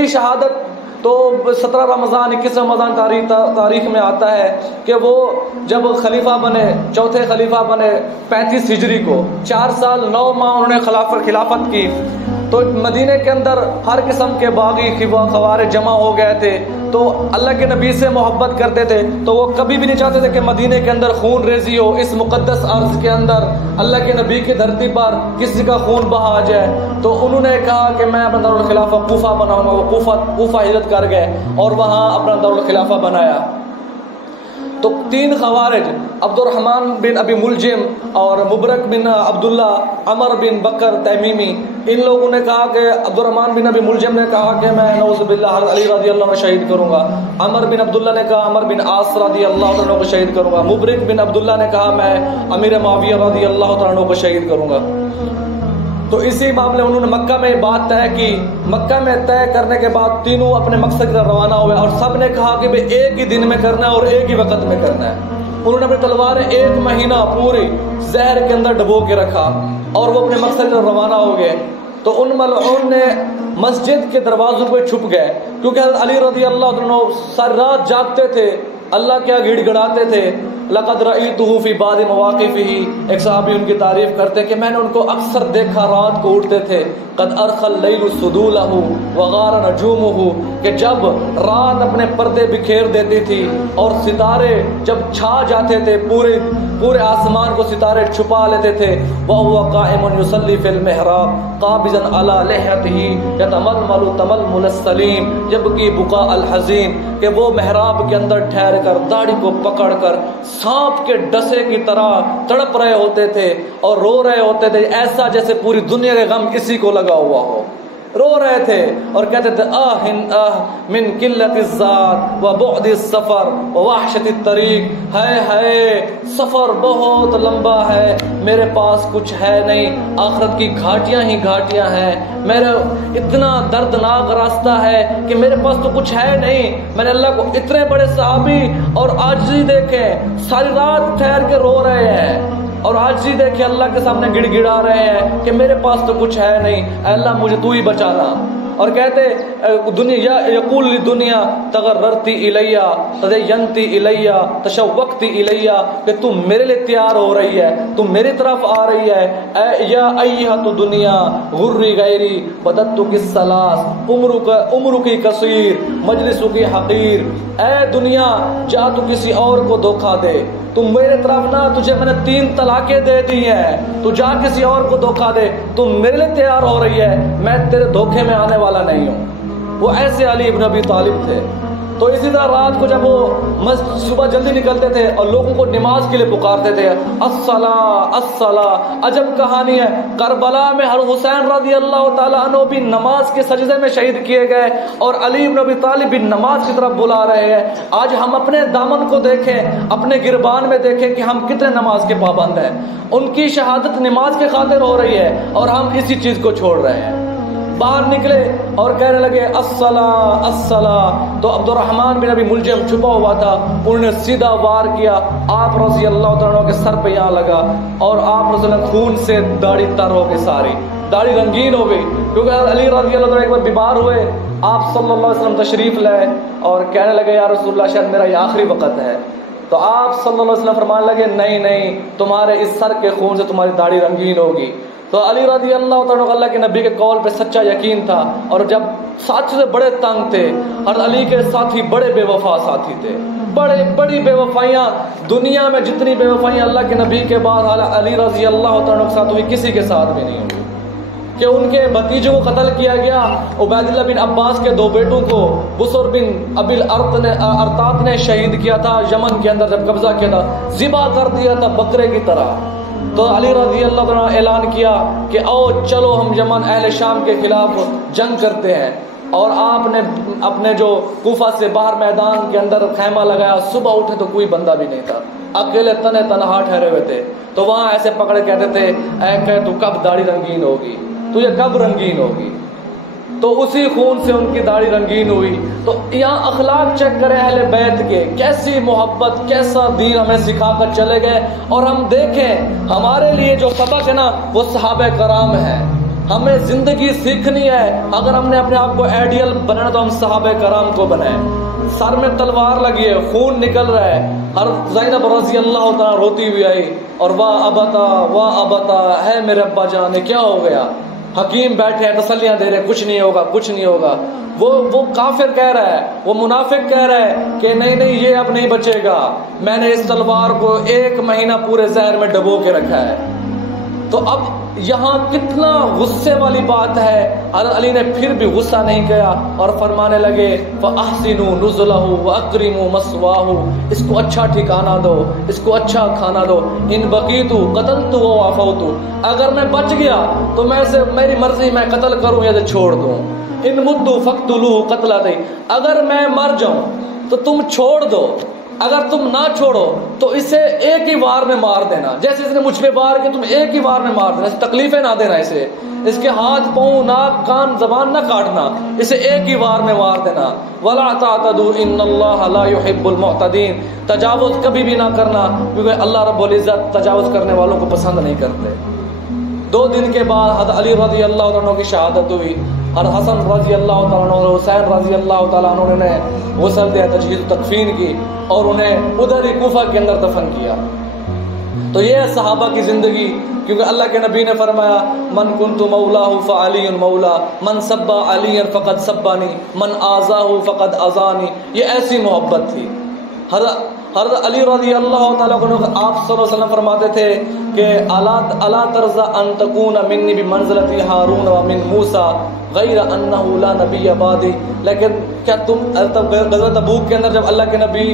کی شہادت تو 17 رمضان 21 رمضان تاریخ میں آتا ہے کہ وہ جب خلیفہ بنے، چوتھے خلیفہ بنے 35 ہجری کو، 4 سال 9 ماہ انہوں نے خلافت کی، تو مدینے کے اندر ہر قسم کے باغی خوارج جمع ہو گئے تھے، تو اللہ کے نبی سے محبت کرتے تھے، تو وہ کبھی بھی نہیں چاہتے تھے کہ مدینے کے اندر خون ریزی ہو، اس مقدس ارض کے اندر اللہ کے نبی کی دھرتی پر کسی کا خون بہا آ جائے۔ تو انہوں نے کہا کہ میں اپنا دارالخلافہ کوفہ بناؤں گا، وہ کوفہ ہجرت کر گئے اور وہاں اپنا دارالخلافہ بنایا۔ تو 3 خوارج عبد الرحمن بن ابی ملجم اور مبرک بن عبداللہ، عمر بن بکر تیمیمی، ان لوگوں نے کہا کہ عبد الرحمن بن ابی ملجم نے کہا کہ میں نعوذ باللہ علی رضی اللہ عنہ شہید کروں گا، عمر بن عبداللہ نے کہا عمر بن عاص رضی اللہ عنہ کو شہید کروں گا، مبرک بن عبداللہ نے کہا میں امیر معاویہ رضی اللہ عنہ کو شہید کروں گا۔ تو اسی معاملے انہوں نے مکہ میں بات طے کی، مکہ میں طے کرنے کے بعد تینوں اپنے مقصد کی طرف روانہ ہوئے، اور سب نے کہا کہ بھئی ایک ہی دن میں کرنا ہے اور ایک ہی وقت میں کرنا ہے۔ انہوں نے اپنی تلواریں 1 مہینہ پوری زہر کے اندر ڈبو کے رکھا اور وہ اپنے مقصد کی طرف روانہ ہو گئے۔ تو ان ملعون نے مسجد کے دروازوں پہ چھپ گئے، کیونکہ حضرت علی رضی اللہ عنہ ساری رات جاگتے تھے، اللہ کیا گڑ گڑاتے تھے۔ لقد رأیتہ فی بعض مواقفہ، ایک صحابی ان کی تعریف کرتے کہ میں نے ان کو اکثر دیکھا رات کو اٹھتے تھے، قد ارخى اللیل سدولہ وغار نجومہ، کہ جب رات اپنے پردے بکھیر دیتی تھی اور ستارے جب چھا جاتے تھے، پورے آسمان کو ستارے چھپا لیتے تھے، وَهُوَ قَائِمٌ يُصَلِّي فِي الْمِحْرَابِ قَابِضًا عَلَى لِحْيَتِهِ يَتَمَلْمَلُ تَمَلْمُلَ السَّلِيمِ يَبْكِي بُكَاءَ الْحَزِينِ، کہ وہ محراب کے اندر ٹھہر کر داڑھی کو پکڑ کر سانپ کے ڈسے کی طرح تڑپ رہے ہوتے تھے اور رو رہے ہوتے تھے، ایسا جیسے پوری دنیا کے غم اسی کو لگا ہوا ہو۔ رو رہے تھے اور کہتے تھے من قلت الذات و بعد السفر و وحشت الطریق، ہے سفر بہت لمبا ہے، میرے پاس کچھ ہے نہیں، آخرت کی گھاٹیاں ہی گھاٹیاں ہیں، میرا اتنا دردناک راستہ ہے کہ میرے پاس تو کچھ ہے نہیں۔ میں نے اللہ کو اتنے بڑے صحابی اور عاجزی دیکھے، ساری رات ٹھہر کے رو رہے ہیں اور عاجزی دیکھے اللہ کے سامنے گڑ گڑا رہے ہیں کہ میرے پاس تو کچھ ہے نہیں، اے اللہ مجھے تو ہی بچانا۔ اور کہتے دنیا یقول دنیا تغررتی الیہ تدینتی الیہ تشوقتی الیہ، کہ تم میرے لیے تیار ہو رہی ہے، تم میری طرف آ رہی ہے، یا ایھۃ دنیا غری غیری بدتک الثلاث عمرک کثیر مجلسک حقیر، اے دنیا جا تو کسی اور کو دھوکہ دے، تم میرے طرف نہ، تجھے میں نے 3 طلاقیں دے دی ہیں، تو جا کسی اور کو دھوکہ دے، تم میرے لیے تیار ہو رہی ہے، میں تیرے دھوکے میں آنے والا نہیں ہوں۔ وہ ایسے علی ابن ابی طالب تھے۔ تو اسی طرح رات کو جب وہ صبح جلدی نکلتے تھے اور لوگوں کو نماز کے لیے پکارتے تھے، الصلاۃ الصلاۃ، عجب کہانی ہے، کربلا میں ہر حسین رضی اللہ تعالیٰ عنہ بھی نماز کے سجدے میں شہید کیے گئے اور علی بن ابی طالب بھی نماز کی طرف بلا رہے ہیں۔ آج ہم اپنے دامن کو دیکھیں، اپنے گربان میں دیکھیں کہ ہم کتنے نماز کے پابند ہیں۔ ان کی شہادت نماز کے خاطر ہو رہی ہے اور ہم اسی چیز کو چھوڑ رہے ہیں۔ باہر نکلے اور کہنے لگے الصلاۃ الصلاۃ، تو عبد الرحمن بن ابی ملجم چھپا ہوا تھا، انہوں نے سیدھا وار کیا، آپ رضی اللہ تعالیٰ کے سر پہ یہاں لگا اور آپ رضی اللہ خون سے داڑھی تر ہو گئی، ساری داڑھی رنگین ہو گئی، کیونکہ علی رضی اللہ تعالیٰ ایک بار بیمار ہوئے، آپ صلی اللہ علیہ وسلم تشریف لائے اور کہنے لگے یا رسول اللہ شاید میرا یہ آخری وقت ہے، تو آپ صلی اللہ علیہ وسلم فرمانے لگے نہیں، تمہارے اس سر کے خون سے تمہاری داڑھی رنگین ہوگی۔ تو علی رضی اللہ تعالیٰ اللہ کے نبی کے قول پہ سچا یقین تھا، اور جب ساتھی سے بڑے تنگ تھے، اور علی کے ساتھی بڑے بے وفا ساتھی تھے، بڑی بے وفائیاں، دنیا میں جتنی بے وفائیاں اللہ کے نبی کے بعد علی رضی اللہ تعالیٰ کے ساتھ ہوئی، کسی کے ساتھ بھی نہیں ہوئی، کہ ان کے بھتیجوں کو قتل کیا گیا، عبید اللہ بن عباس کے 2 بیٹوں کو بسر بن ابی ارطات نے شہید کیا تھا، یمن کے اندر جب قبضہ کیا تھا، ذبح کر دیا تھا بکرے کی طرح۔ تو علی رضی اللہ عنہ اعلان کیا کہ او چلو ہم یمن اہل شام کے خلاف جنگ کرتے ہیں، اور آپ نے اپنے جو کوفہ سے باہر میدان کے اندر خیمہ لگایا، صبح اٹھے تو کوئی بندہ بھی نہیں تھا، اکیلے تنہا ٹھہرے ہوئے تھے، تو وہاں ایسے پکڑے کہتے تھے اے کہ تو کب داڑھی رنگین ہوگی، تو یہ کب رنگین ہوگی، تو اسی خون سے ان کی داڑھی رنگین ہوئی۔ تو یہاں اخلاق چیک کریں اہل بیت کے، کیسی محبت، کیسا دین ہمیں سکھا کر چلے گئے، اور ہم دیکھیں ہمارے لیے جو سبق ہے نا وہ صحابہ کرام ہیں، ہمیں زندگی سیکھنی ہے. اگر ہم نے اپنے آپ کو آئیڈیل بنانا تو ہم صحابہ کرام کو بنائیں. سر میں تلوار لگی ہے, خون نکل رہا ہے. ہر زینب رضی اللہ تعالیٰ روتی ہوئی آئی اور واہ ابتا ہے میرے ابا جان, کیا ہو گیا؟ حکیم بیٹھے ہیں تسلیاں دے رہے, کچھ نہیں ہوگا کچھ نہیں ہوگا. وہ کافر کہہ رہا ہے, وہ منافق کہہ رہا ہے کہ نہیں یہ اب نہیں بچے گا, میں نے اس تلوار کو 1 مہینہ پورے زہر میں ڈبو کے رکھا ہے. تو اب یہاں کتنا غصے والی بات ہے. حضرت علی نے پھر بھی غصہ نہیں کیا اور فرمانے لگے فَأَحْسِنُوا نُزُلَهُ وَأَكْرِمُوا مَثْوَاهُ, اس کو اچھا ٹھکانہ دو, اس کو اچھا کھانا دو. إِن بَقِيتُ قَتَلْتُ وَعَفَوْتُ, اگر میں بچ گیا تو میں اسے میری مرضی میں قتل کروں یا چھوڑ دوں. إِن مُتُّ فَاقْتُلُوهُ قَتْلَتَيْنِ, اگر میں مر جاؤں تو تم چھوڑ دو, اگر تم نہ چھوڑو تو اسے ایک ہی وار میں مار دینا, جیسے اس نے مجھ پہ وار کیا تم ایک ہی وار میں مار دینا, تکلیفیں نہ دینا اسے, اس کے ہاتھ پاؤں ناک کان زبان نہ کاٹنا, اسے ایک ہی وار میں مار دینا. وَلَا تَعْتَدُوا إِنَّ اللَّهَ لَا يُحِبُّ الْمُعْتَدِينَ, تجاوز کبھی بھی نہ کرنا کیونکہ اللہ رب العزت تجاوز کرنے والوں کو پسند نہیں کرتے. 2 دن کے بعد حضرت علی رضی اللہ عنہ کی شہادت ہوئی اور حسن رضی اللہ تعالیٰ عنہ اور حسین رضی اللہ تعالیٰ عنہ نے غسل دیا, تجہیز تکفین کی اور انہیں ادھر ہی کوفہ کے اندر دفن کیا. تو یہ ہے صحابہ کی زندگی, کیونکہ اللہ کے نبی نے فرمایا من کنت مولاہ فعلی مولا, من سب علی فقد سبانی, من آذاہ فقد آذانی. یہ ایسی محبت تھی. حضرت علی رضی اللہ تعالیٰ عنہ آپ صلی اللہ علیہ وسلم فرماتے تھے کہ الا ترضى ان تكون مني بمنزلة هارون ومن موسى غیر انه لا نبی بعدی, لیکن کیا تم غزوہ تبوک کے اندر جب اللہ کے نبی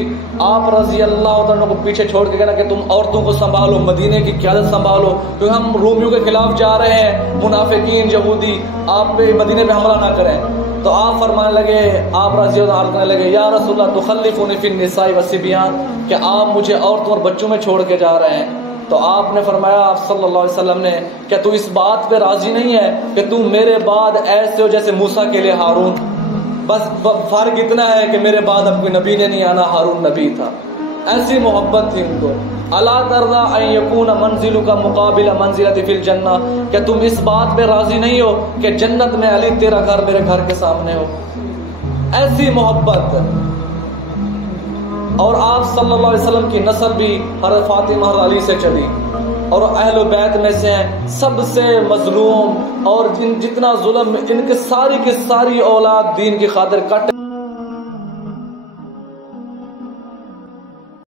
آپ رضی اللہ عنہ کو پیچھے چھوڑ کے کہنا کہ تم عورتوں کو سنبھالو, مدینے کی قیادت سنبھالو کیونکہ ہم رومیوں کے خلاف جا رہے ہیں, منافقین یہودی آپ پہ مدینے پہ حملہ نہ کریں, تو آپ فرمانے لگے, آپ رضی اللہ عنہ کہنے لگے یا رسول اللہ تخلفونی فی النساء والصبیان, کہ آپ مجھے عورتوں اور بچوں میں چھوڑ کے جا رہے ہیں. تو آپ نے فرمایا, آپ صلی اللہ علیہ وسلم نے, کہ تو اس بات پہ راضی نہیں ہے کہ تم میرے بعد ایسے ہو جیسے موسیٰ کے لیے ہارون, بس فرق اتنا ہے کہ میرے بعد اب کوئی نبی نے نہیں آنا, ہارون نبی تھا. ایسی محبت تھی ان کو. الا ترضى ان يكون منزلك مقابل منزلتي في الجنہ, کہ تم اس بات پہ راضی نہیں ہو کہ جنت میں علی تیرا گھر میرے گھر کے سامنے ہو. ایسی محبت. اور آپ صلی اللہ علیہ وسلم کی نسل بھی حضرت فاطمہ اور علی سے چلی اور اہل بیت میں سے ہیں, سب سے مظلوم, اور جتنا ظلم ان کے ساری کی ساری اولاد دین کی خاطر کٹ